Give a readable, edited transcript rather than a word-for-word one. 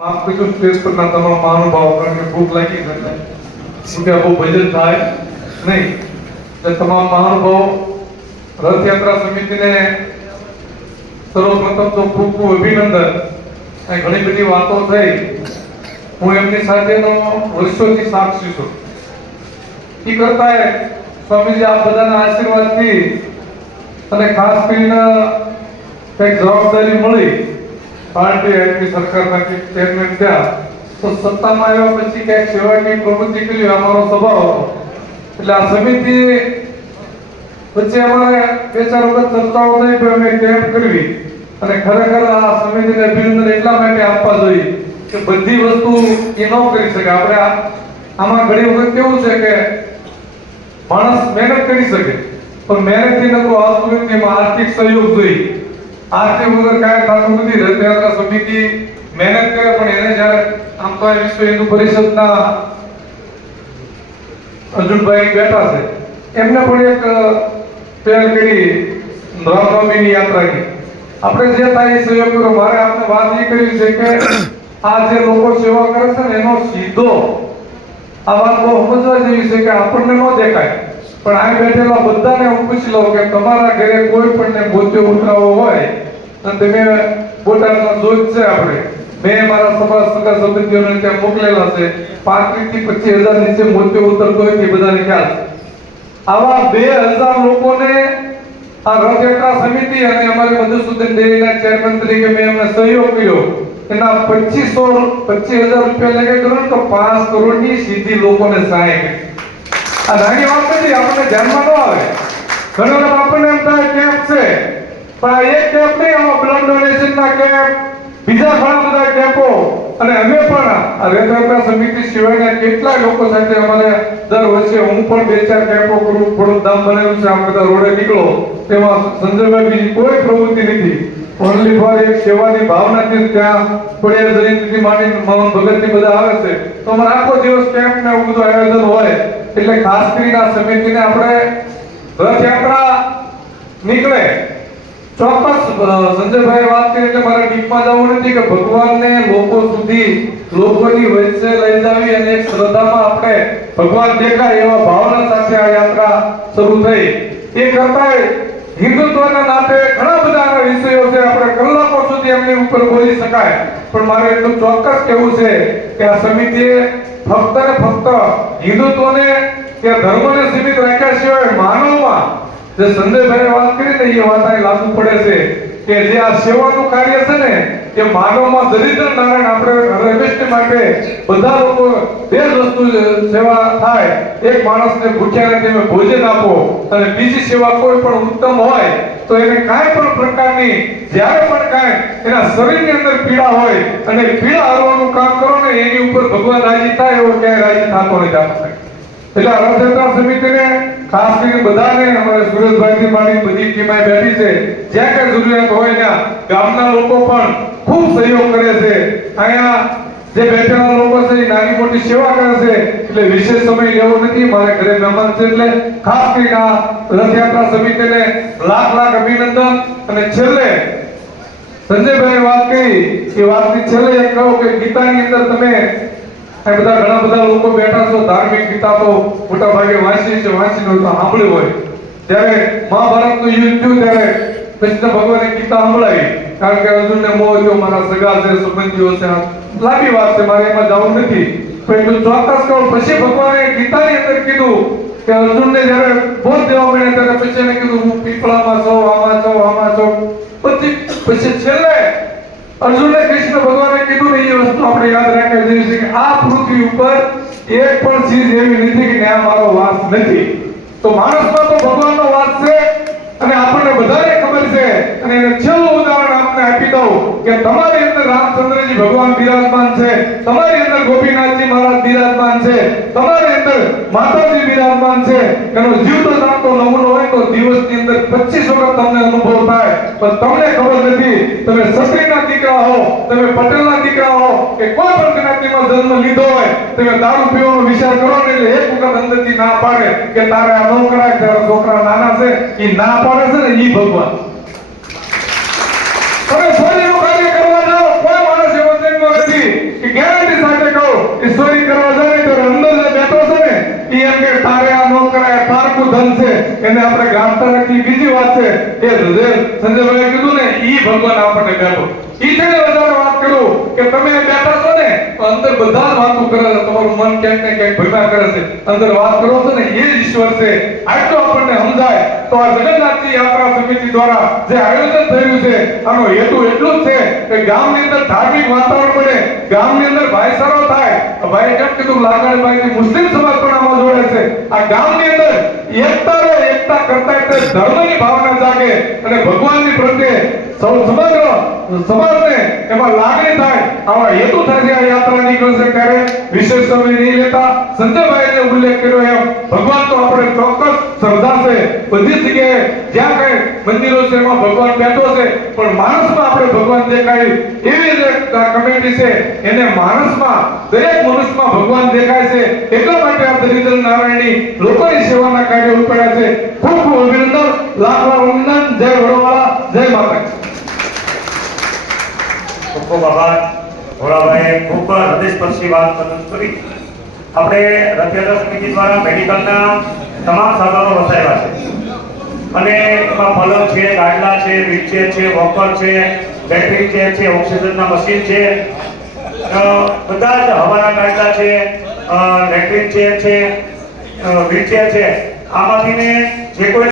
માફ કરજો સ્ટેજ પરના તમામ મહાનુભાવો, કારણ કે ભૂખ લાગી છે એટલે શું કે બહુ ભજન થાય નહીં. એટલે તમામ મહાનુભાવો રથયાત્રા સમિતિને સર્વપ્રથમ તો ખૂબ ખૂબ અભિનંદન. અહીં ઘણી બધી વાતો થઈ, હું એમની સાથેનો વર્ષોથી સાક્ષી છું. એ કરતા સ્વામીજી આ બધાના આશીર્વાદથી અને ખાસ કરીને કંઈક જવાબદારી મળી, પાર્ટી આપી, સરકારના ચેરમેન થયા, તો સત્તામાં આવ્યા પછી કંઈક સેવાકીય પ્રવૃત્તિ કરી, અમારો સ્વભાવ હતો. એટલે આ સમિતિ વચ્ચે અમારે બે ચાર વખત ચર્ચાઓ થઈ, પણ અમે કેમ્પ કરવી. અને ખરેખર આ સમિતિને અભિનંદન એટલા માટે આપવા જોઈએ કે બધી વસ્તુ એ ન કરી શકે. આપણે આમાં ઘણી વખત કેવું છે કે માણસ મહેનત કરી શકે, પણ મહેનતથી નકરો આવતું નથી, એમાં આર્થિક સહયોગ જોઈએ. આર્થિક વગર કાંઈ થતું નથી. રથયાત્રા સમિતિ મહેનત કરે, પણ એને જ્યારે આમ તો વિશ્વ હિન્દુ પરિષદના અર્જુનભાઈ બેઠા છે, એમને પણ એક પહેલ કરી રામનવમીની યાત્રાની. આપણે જે થાય એ સહયોગ કરો. મારે આપને વાત એ કરવી છે કે આ જે લોકો સેવા કરે છે ને, એનો સીધો આ વાત બહુ સમજવા જેવી છે કે આપણને ન દેખાય, પણ આ બેઠેલા બધાને હું પૂછી લઉં કે તમારા ઘરે કોઈ પણ મોતિયો ઉતરાવો હોય અને તમે બોટાદમાં જોઈ છે, આપણે મેં મારા સમાજ સગા સંબંધીઓને ત્યાં મોકલેલા છે, 35 થી 25,000 નીચે મોતિયો ઉતરતો હોય તે બધાને ખ્યાલ છે. આવા 2,000 લોકોને આ રથયાત્રા સમિતિ અને અમારી મધુસૂદન ડેરીના ચેરમેન તરીકે મેં એમને સહયોગ કર્યો. એના 25,000 રૂપિયા લગે કરો તો 5 કરોડની સીધી લોકોને સહાય કરી. આ નાની વાત નથી, આપણને ધ્યાનમાં ન આવે. ઘણા લોકો આપણને એમ થાય કેમ્પ છે, પણ આ એક કેમ્પ નહીં, આમાં બ્લડ ડોનેશનના કેમ્પ, બીજા ઘણા બધા કેમ્પો. અને અમે પણ આ રથયાત્રા સમિતિ સિવાયના કેટલા લોકો સાથે અમારે દર વર્ષે હું પણ 2-4 કેમ્પો કરું. થોડું દામ બનાવ્યું છે, આ બધા રોડે નીકળો, તેમાં સંજયભાઈ બીજી કોઈ પ્રવૃત્તિ નથી, ઓનલી ફોર એક સેવાની ભાવનાથી ત્યાં પડ્યા જયંતિથી માંડીને મોહન ભગતથી બધા આવે છે. તો અમારે આખો દિવસ કેમ્પ ને એવું બધું આયોજન હોય. એટલે ખાસ કરીને આ સમિતિને આપણે રથયાત્રા નીકળે ચોક્કસ સંજયભાઈ વાત કરી એટલે મારે ડીપમાં જવું નથી કે ભગવાનને લોકો સુધી, લોકોની વચ્ચે લઈ જાવી અને એક શ્રદ્ધામાં આપણે ભગવાન દેખાય એવા ભાવના સાથે આ યાત્રા શરૂ થઈ. એ કરતાંય હિન્દુત્વના નાતે ઘણા બધા વિષયો છે, આપણે કલાકો સુધી એમની ઉપર બોલી શકાય, પણ મારે એટલું ચોક્કસ કહેવું છે કે આ સમિતિએ ફક્ત ને ફક્ત હિન્દુત્વને કે ધર્મને સીમિત રાખ્યા સિવાય માનવમાં જે સંજયભાઈ વાત કરી ને એ વાત અહીં લાગુ પડે છે કે જે આ સેવાનું કાર્ય છે ને એ માનવમાં દરિદ્ર નારાયણ આપણે રમેશને માટે બધા લોકો બે જ વસ્તુ સેવા થાય. એક માણસને ભૂખ્યાને તમે ભોજન આપો, અને બીજી સેવા કોઈ પણ ઉત્તમ હોય તો એને કાંઈ પણ પ્રકારની જ્યારે પણ કાંઈ એના શરીરની અંદર પીડા હોય અને પીડા હરવાનું કામ કરો ને, એની ઉપર ભગવાન રાજી થાય એવો ક્યાંય રાજી થતો નથી આપણે. એટલે રથયાત્રા સમિતિને ખાસ કરીને બધાને, અમારે સુરેશભાઈથી માંડી બધી ટીમ બેઠી છે, જ્યાં કઈ જરૂરિયાત હોય ત્યાં ગામના લોકો પણ ખૂબ સહયોગ કરે છે. અહીંયા જે બેઠેલા લોકો છે એ નાની મોટી સેવા કરે છે. એટલે વિશેષ સમય લેવો નથી, મારે ઘરે મહેમાન છે, એટલે ખાસ કરીને આ રથયાત્રા સમિતિને લાખ લાખ અભિનંદન. અને છેલ્લે સંજયભાઈ વાત કરી એ વાતની છેલ્લે એક કહું કે ગીતાની અંદર તમે આ બધા ઘણા બધા લોકો બેઠા છો, ધાર્મિક ગીતા તો મોટા ભાગે વાંચી છે, વાંચીને તો સાંભળ્યું હોય. જ્યારે મહાભારતનું યુદ્ધ થયું ત્યારે કૃષ્ણ ભગવાને ગીતા સંભળાવી, કારણ કે અર્જુનને મોહ થયો, મારા સગા છે, સંબંધીઓ છે. લાંબી વાત છે, મારે એમાં જવું નથી, પણ એટલું ચોક્કસ કહું, પછી ભગવાને ગીતાની અંદર કીધું કે અર્જુનને જ્યારે બોધ દેવા મળ્યા ત્યારે પછી એને કીધું હું પીપળામાં છું, આમાં છું, આમાં છું. પછી છેલ્લે અર્જુને કૃષ્ણ ભગવાને કીધું ને એ વસ્તુ આપણે યાદ રાખવા જેવી છે કે આ પૃથ્વી ઉપર એક પણ ચીજ એવી નથી કે ત્યાં મારો વાસ નથી. તો માણસમાં તો ભગવાનનો વાસ છે, અને આપણને બધાને ખબર છે. અને એને છેલ્લું ઉદાહરણ આપને આપી દઉં કે તમારી અંદર રામચંદ્રજી ભગવાન બિરાજમાન છે, તમારી અંદર ગોપીનાથજી મહારાજ બિરાજમાન છે, તમારી અંદર માતાજી બિરાજમાન છે. એનો જીવતો જાણતો નમૂનો હોય તો દિવસની અંદર 25 વખત તમને અનુભવ થાય, પણ તમને ખબર નથી. તમે ક્ષત્રિયના દીકરા હો, તમે પટેલના દીકરા હો, કે કોઈ પણ જ્ઞાતિમાં જન્મ લીધો હોય, તમે દારૂ પીવાનો વિચાર કરો ને એટલે એક વખત અંદરથી ના પાડે કે તારે આ ન કરાય, તારા છોકરા નાના છે, એ ના પાડે છે ને ઈ ભગવાન. તમે સોરીનું કાર્ય કરવા જાઓ, કોઈ માણસ એવો જન્મ નથી એને આપણે ગામતા નથી. બીજી વાત છે એ સંજયભાઈ કીધું ને ઈ ભગવાન આપણને બેઠો ઈ છે ને વધારે વાત કરું કે તમે બેઠા છો ને તો અંદર બધા વાતો કરે છે, તમારું મન ક્યાંક ને ક્યાંક ભયમાં કરે છે, અંદર વાત કરો છો ને એ જ ઈશ્વર છે. આટલું આપણને સમજાય તો આ જગન્નાથજી યાત્રા સમિતિ દ્વારા જે આયોજન થયું છે આનો હેતુ એટલો જ છે કે ગામની અંદર ધાર્મિક વાતાવરણ બને, ગામની અંદર ભાઈચારો થાય. ભાઈ કેમ કીધું લાગણભાઈ મુસ્લિમ સમાજ પણ આમાં જોડે છે. આ ગામની અંદર એકતા કરતા એટલે ધર્મની ભાવના જાગે અને ભગવાનની પ્રત્યે સૌ સમગ્ર સમાજને એમાં લાગણી થાય. આવા હેતુ થાય આ યાત્રા નીકળશે ત્યારે વિશેષ સમય નહીં લેતા સંજયભાઈએ ઉલ્લેખ કર્યો એમ ભગવાન તો આપણે ચોક્કસ શ્રદ્ધા છે બધી જગ્યાએ જ્યાં કઈ મંદિરો છે એમાં ભગવાન બેઠો છે, પણ માણસમાં આપણે ભગવાન દેખાય એવી જે કમિટી છે એને માણસમાં દરેક મનુષ્યમાં ભગવાન દેખાય છે. એટલા માટે આ દરિદ્ર નારાયણની લોકોની સેવાના કાર્ય ઉપાડ્યા છે. ખૂબ ખૂબ અભિનંદન, લાખ લાખ અભિનંદન. જય વડોવાળા, જય માતા. ખૂબ ખૂબ આભાર ભોળાભાઈએ ખૂબ હૃદયસ્પર્શી વાત કરી. આપણે રથયાત્રા સમિતિ દ્વારા મેડિકલના તમામ સાધનો વસાવ્યા છે અને એમાં પલંગ છે, ગાડલા છે, વ્હીલચેર છે, વોકર છે, બેટરી ચેર છે, ઓક્સિજનના મશીન છે, બધા જ હવાના ગાડલા છે, ઇલેક્ટ્રિક ચેર છે, વ્હીલચેર છે. આમાંથી જે કોઈ